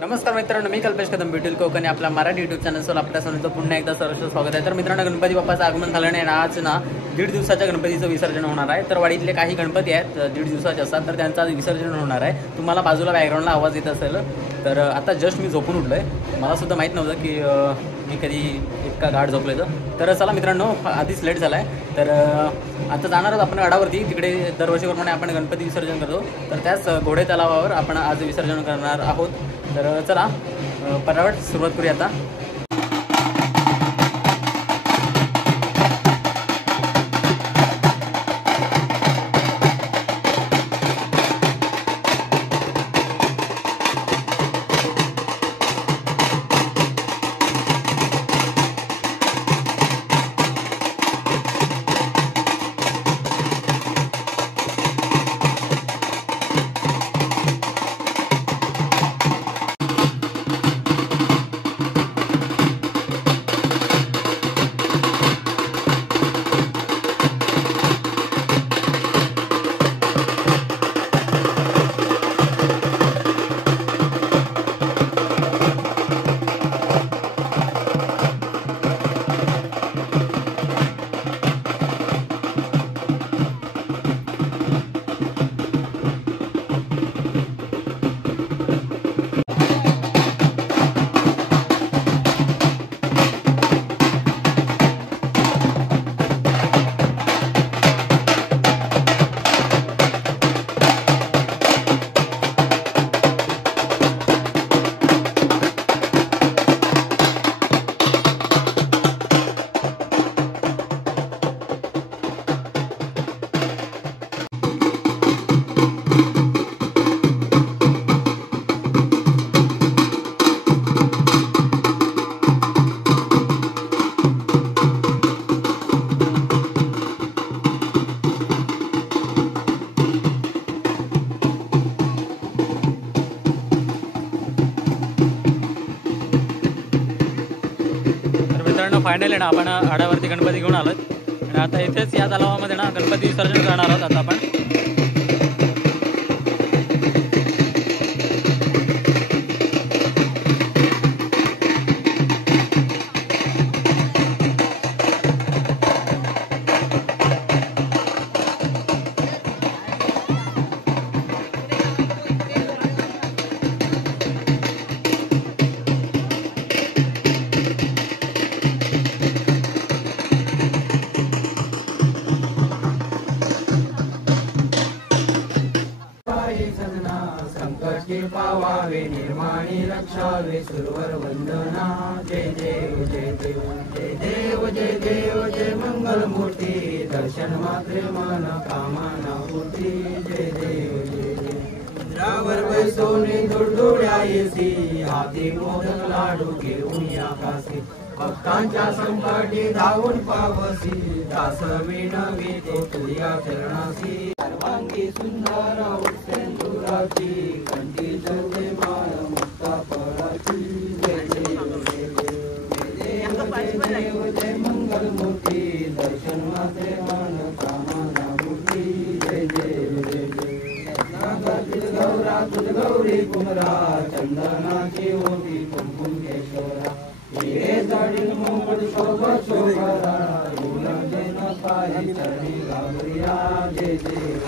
नमस्कार मित्रांनो, मी कल्पेश कदम बिटूल कोकणी आपल्या मराठी यूट्यूब चॅनलवर आपल्या सर्वांचं पुन्हा एकदा सहर्ष स्वागत आहे। तर मित्रांनो, गणपती बाप्पाचं आगमन झालं नाही, आज ना 1.5 दिवसाच्या गणपतीचं विसर्जन होणार आहे। तर वाडीतले काही गणपती आहेत 1.5 दिवसाचे असतात, तर त्यांचं विसर्जन होणार आहे। तुम्हाला बाजूला बॅकग्राऊंडला आवाज येत असेल, तर आता जस्ट मी झोपून उठलो आहे। मला सुद्धा माहीत नव्हतं की मी कधी इतका गाढ झोपलेलं। तर चला मित्रांनो, आधीच लेट झाला आहे, तर आता जाणार आहोत आपण गडावरती। तिकडे दरवर्षीप्रमाणे आपण गणपती विसर्जन करतो, तर त्याच घोडे तलावावर आपण आज विसर्जन करणार आहोत। तर चला पटापट सुरुवात करूया आता। फायनली ना आपण आडावरती गणपती घेऊन आलोत आणि आता इथेच या तलावामध्ये ना गणपती विसर्जन करणार आहोत आता आपण। पावावे निर्माणी रक्षावे सुरवर वंदना। जय देव जय देव जय देव जय देव जय मंगल मूर्ती दर्शन मात्रे मन कामना पूर्ती। जय देव जय देव इंद्रावर बैसोनी दुर्दुड्या येसी हाती मोदक लाडू घेऊन या कासी भक्तांच्या संकटी धावून पावसी दास विनवी तो तुझ्या चरणासी सर्वांगी सुंदर उत्सेंदुराची कंठी जलते माळ मुक्ता फळाची। जय देव जय देव जय देव जय मंगल मूर्ती दर्शन मात्रे मन कामना मूर्ती। जय देव जय देव गौरा तुझ गौरी कुमरा चंदनाची ओटी कुंकुम केशवरा हिरे जडिल मुकुट शोभत शोभरा जैन पायी चरणी घाबरिया। जय देव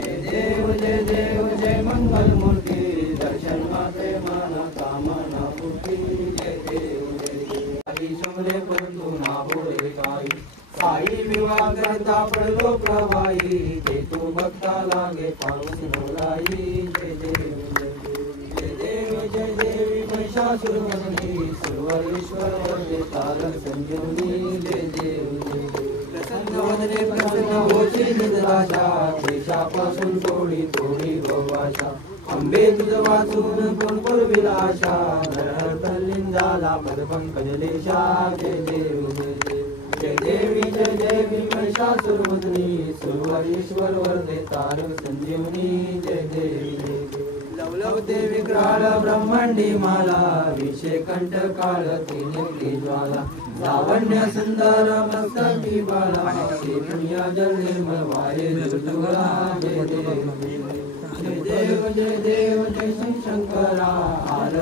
जय देव जय देव जय मंगल मूर्ती दर्शन माते मन कामना पूर्ती। जय देव जय देव शंभरे परंतु ना बोले काही साई विवाह करता पडलो प्रवाही ते तू भक्ता लागे पाऊस बोलाई। जय देव जय देव जय देवी महिषासुरमर्दिनी सुरवरेश्वर वरदे तारण संजीवनी। जय देव जय देव प्रसन्न वदने प्रसन्न होची निद्राशा देशापासून थोडी थोडी गोवाशा अंबे तुझ वाचून कोण विलाशा नरहर तल्लीन झाला पदपंकजलेशा। जय देव जय देव जय देवी जय देवी महिषासुरमर्दिनी सुरवरेश्वर वरदे तारण संजीवनी। जय देव जय देव लवलवते विक्राळ ब्रह्मांडी माला विषे कंठ काळ तिने ज्वाला लावण्य सुंदर मस्तकी बाला दुनिया जल निर्मल वाये जगला। जय देव जय देव जय देव जय शंकरा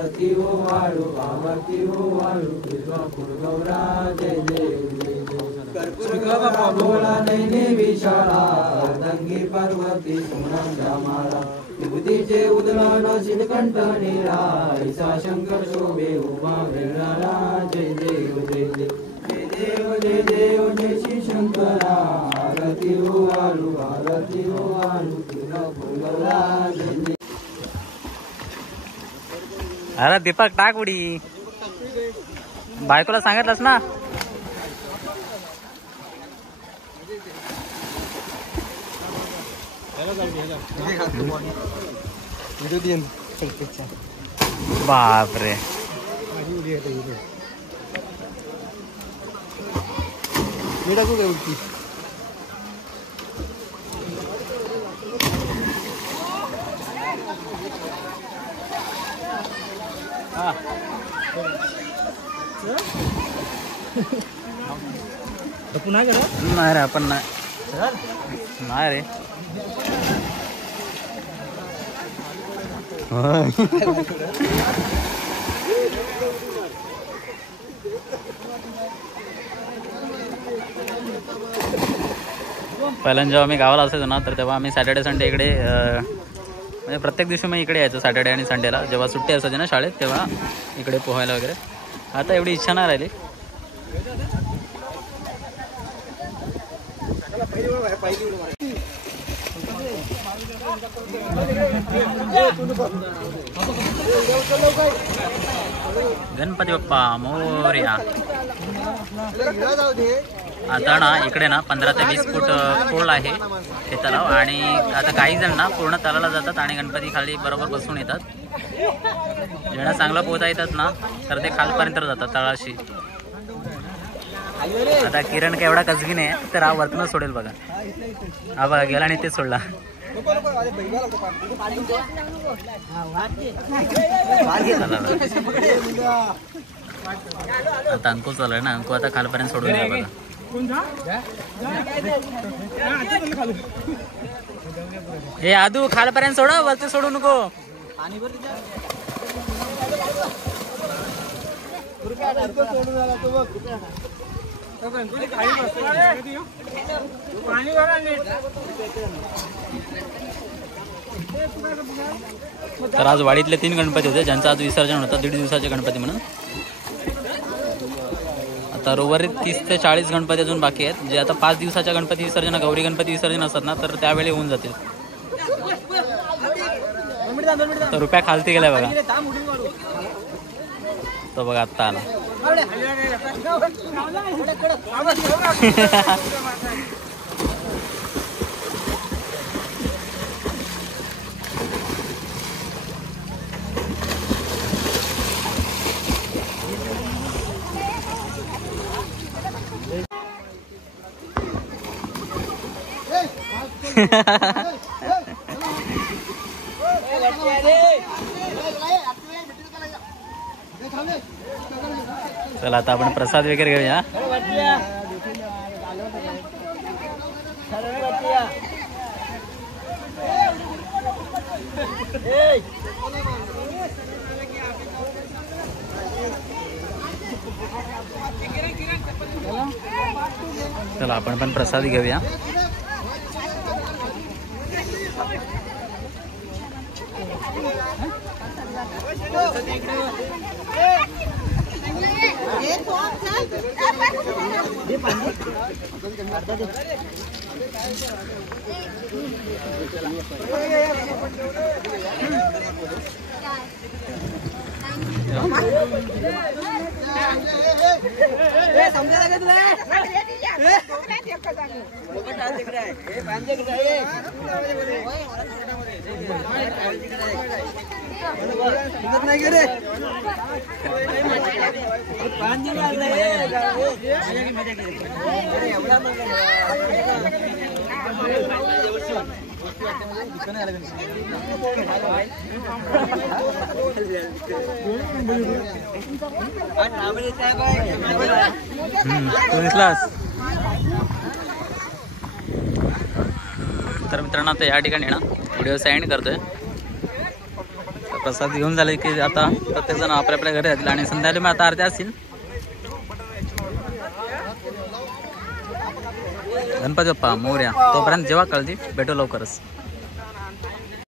आरती हो वाळू आरती हो वाळू दुर्गा कुरगौरा जय देव जय देव कर्पूरगौरा भोळा नैने विशाळा अर्धंगी पार्वती सुमनांच्या माळा विभूतीचे उदलान शिलकंठ नीळा ऐसा शंकर शोभे उमा वेगळा जय देव जय देव जय देव जय देव जय श्री शंकरा आरती हो वाळू दुर्गा कुरगौरा जय देव. अरे दीपक टाक उडी बायकोला सांगितलंस ना. बापरे मी टाकू काय उलटी पुन्हा गेला नाही रे आपण नाही रे पहिल्यांदा जेव्हा आम्ही गावाला असायचो ना तर तेव्हा आम्ही सॅटर्डे संडे इकडे म्हणजे प्रत्येक दिवशी मी इकडे यायचो सॅटर्डे आणि संडेला जेव्हा सुट्टी असायची ना शाळेत तेव्हा इकडे पोहायला वगैरे. आता एवढी इच्छा नाही राहिली. गणपती बाप्पा मोरया. आता ना इकडे ना 15 ते 20 फूट खोल आहे हे तलाव आणि आता काही जण ना पूर्ण तलावाला जातात आणि गणपती खाली बरोबर बसून येतात. ज्यांना चांगला पोहता येतात ना तर ते खालपर्यंत जातात तळाशी. आता किरण काय एवढा कसबी नाही तर हा वरतूनच सोडेल बघा. हा बघा गेला आणि तेच सोडला. आता अंकू चालू आहे ना. अंकू आता खालपर्यंत सोडून द्या बघा. हे आदू खालपर्यंत सोडा वरती सोडू नको. तर आज वाडीतले 3 गणपती होते ज्यांचं आज विसर्जन होतं 1.5 दिवसाचे गणपती म्हणून. आता उर्वरित 30 ते 40 गणपती अजून बाकी आहेत जे आता 5 दिवसाच्या गणपती विसर्जन गौरी गणपती विसर्जन असतात ना तर त्यावेळी होऊन जातील. तर रुपया खालती गेलाय बघा. तो बघा आत्ता आला. चला आता आपण प्रसाद वगैरे घेऊया. चला आपण पण प्रसाद घेऊया. तर मित्रांनो आता या ठिकाणी ना व्हिडिओ सेंड करतोय. प्रसाद घेऊन झाले की आता प्रत्येकजण आपल्या आपल्या घरी जातील आणि संध्याकाळी मग आता आरती असतील. गणपती बाप्पा मोरया. तोपर्यंत जेव्हा कळती भेटू लवकरच.